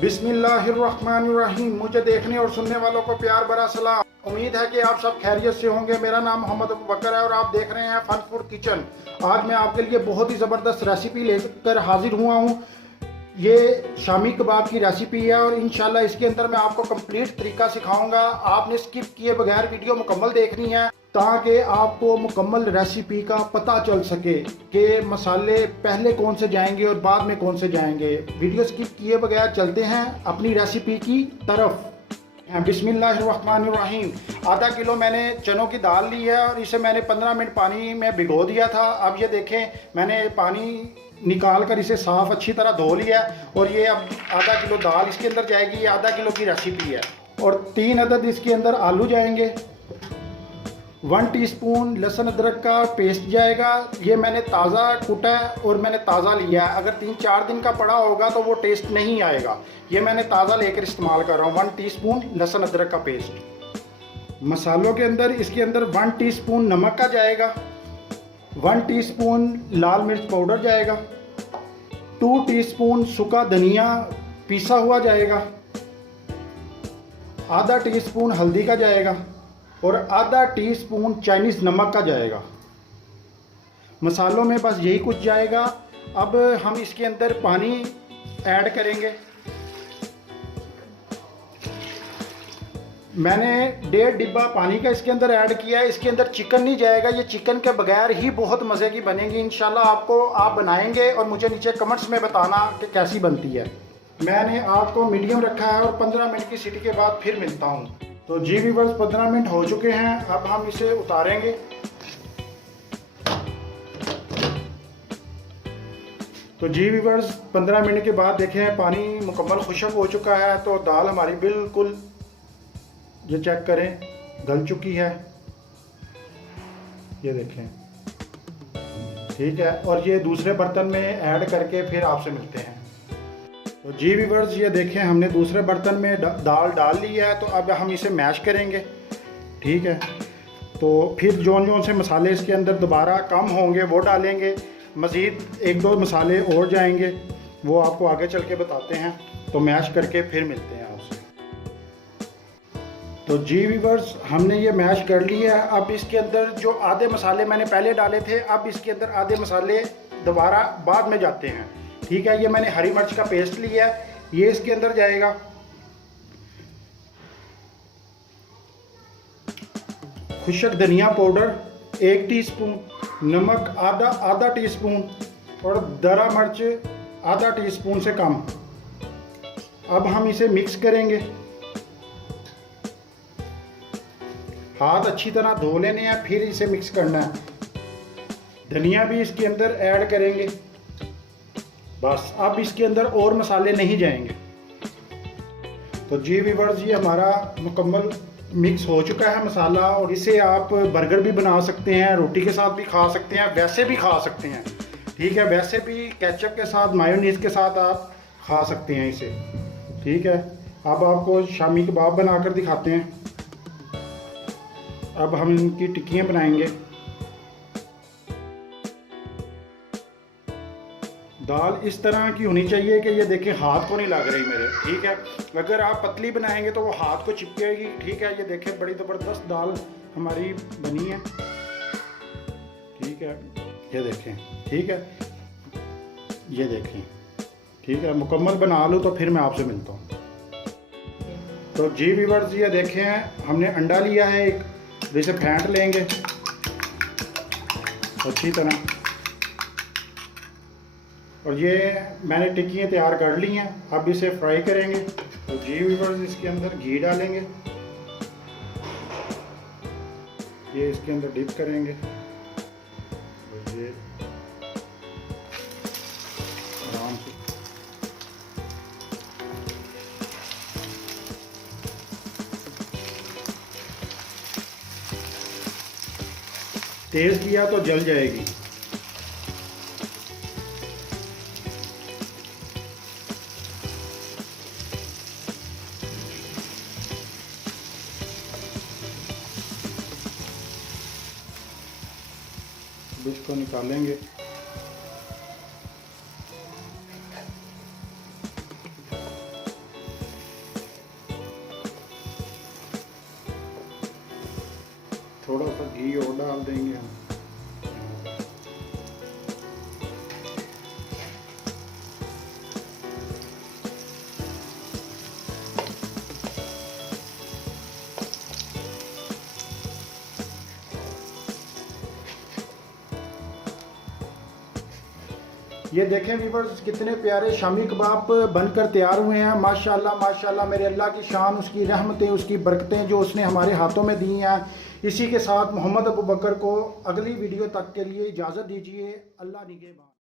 बिस्मिल्लाहिर्रहमानिर्रहीम। मुझे देखने और सुनने वालों को प्यार भरा सलाम। उम्मीद है कि आप सब खैरियत से होंगे। मेरा नाम मोहम्मद अबू बकर है और आप देख रहे हैं फन फूड किचन। आज मैं आपके लिए बहुत ही ज़बरदस्त रेसिपी लेकर हाजिर हुआ हूँ। ये शामी कबाब की रेसिपी है और इंशाल्लाह इसके अंदर मैं आपको कंप्लीट तरीका सिखाऊंगा। आपने स्किप किए बगैर वीडियो मुकम्मल देखनी है ताकि आपको मुकम्मल रेसिपी का पता चल सके कि मसाले पहले कौन से जाएंगे और बाद में कौन से जाएंगे। वीडियो स्किप किए बगैर चलते हैं अपनी रेसिपी की तरफ। बिस्मिल्लाहिर्रहमानिर्रहीम। आधा किलो मैंने चनों की दाल ली है और इसे मैंने 15 मिनट पानी में भिगो दिया था। अब ये देखें, मैंने पानी निकाल कर इसे साफ़ अच्छी तरह धो लिया और ये अब आधा किलो दाल इसके अंदर जाएगी। ये आधा किलो की रेसिपी है और 3 अदद इसके अंदर आलू जाएंगे। 1 टीस्पून लहसुन अदरक का पेस्ट जाएगा। ये मैंने ताज़ा कुटा है और मैंने ताज़ा लिया है। अगर 3-4 दिन का पड़ा होगा तो वो टेस्ट नहीं आएगा। ये मैंने ताज़ा लेकर इस्तेमाल कर रहा हूँ। 1 टीस्पून लहसुन अदरक का पेस्ट। मसालों के अंदर इसके अंदर 1 टीस्पून नमक का जाएगा, 1 टीस्पून लाल मिर्च पाउडर जाएगा, 2 टीस्पून सूखा धनिया पिसा हुआ जाएगा, आधा टीस्पून हल्दी का जाएगा और आधा टीस्पून चाइनीज़ नमक का जाएगा। मसालों में बस यही कुछ जाएगा। अब हम इसके अंदर पानी ऐड करेंगे। मैंने 1.5 डिब्बा पानी का इसके अंदर ऐड किया है। इसके अंदर चिकन नहीं जाएगा। ये चिकन के बगैर ही बहुत मज़े की बनेगी इंशाल्लाह। आपको आप बनाएंगे और मुझे नीचे कमेंट्स में बताना कि कैसी बनती है। मैंने आग को मीडियम रखा है और 15 मिनट की सीटी के बाद फिर मिलता हूँ। तो जी व्यूअर्स, 15 मिनट हो चुके हैं। अब हम इसे उतारेंगे। तो जी व्यूअर्स, 15 मिनट के बाद देखें पानी मुकम्मल खुश्क हो चुका है। तो दाल हमारी बिल्कुल, ये चेक करें, गल चुकी है। ये देखें, ठीक है। और ये दूसरे बर्तन में ऐड करके फिर आपसे मिलते हैं। तो जी व्यूअर्स, ये देखें हमने दूसरे बर्तन में दाल डाल ली है। तो अब हम इसे मैश करेंगे, ठीक है। तो फिर जोन से मसाले इसके अंदर दोबारा कम होंगे वो डालेंगे। मज़ीद 1-2 मसाले और जाएंगे, वो आपको आगे चल के बताते हैं। तो मैश करके फिर मिलते हैं आपसे। तो जी व्यूअर्स, हमने ये मैश कर लिया है। अब इसके अंदर जो आधे मसाले मैंने पहले डाले थे, अब इसके अंदर आधे मसाले दोबारा बाद में जाते हैं, ठीक है। ये मैंने हरी मिर्च का पेस्ट लिया है, ये इसके अंदर जाएगा। खुश्क धनिया पाउडर 1 टीस्पून, नमक आधा टीस्पून और दरा मिर्च आधा टीस्पून से कम। अब हम इसे मिक्स करेंगे। हाथ अच्छी तरह धो लेने हैं, फिर इसे मिक्स करना है। धनिया भी इसके अंदर ऐड करेंगे। बस अब इसके अंदर और मसाले नहीं जाएंगे। तो जी व्यूअर्स, ये हमारा मुकम्मल मिक्स हो चुका है मसाला। और इसे आप बर्गर भी बना सकते हैं, रोटी के साथ भी खा सकते हैं, वैसे भी खा सकते हैं, ठीक है। वैसे भी केचप के साथ, मायोनीज़ के साथ आप खा सकते हैं इसे, ठीक है। अब आपको शामी कबाब बनाकर दिखाते हैं। अब हम इनकी टिक्कियाँ बनाएंगे। दाल इस तरह की होनी चाहिए कि ये देखें हाथ को नहीं लग रही मेरे, ठीक है। अगर आप पतली बनाएंगे तो वो हाथ को चिपकेगी, ठीक है। ये देखें बड़ी ज़बरदस्त दाल हमारी बनी है, ठीक है। ये देखें, ठीक है। ये देखें, ठीक है। मुकम्मल बना लूँ तो फिर मैं आपसे मिलता हूँ। तो जी व्यूअर्स, ये देखें हमने अंडा लिया है एक, इसे फेंट लेंगे अच्छी तरह। और ये मैंने टिक्कियाँ तैयार कर ली हैं। अब इसे फ्राई करेंगे। तो जी व्यूअर्स, इसके अंदर घी डालेंगे, ये इसके अंदर डिप करेंगे। तो ये आराम से तेज़ किया तो जल जाएगी। इसको निकालेंगे। थोड़ा सा घी और डाल देंगे हम। ये देखें व्यूअर्स, कितने प्यारे शामी कबाब बनकर तैयार हुए हैं। माशाल्लाह माशाल्लाह, मेरे अल्लाह की शान, उसकी रहमतें, उसकी बरकतें जो उसने हमारे हाथों में दी हैं। इसी के साथ मोहम्मद अबू बकर को अगली वीडियो तक के लिए इजाज़त दीजिए। अल्लाह निगहबान।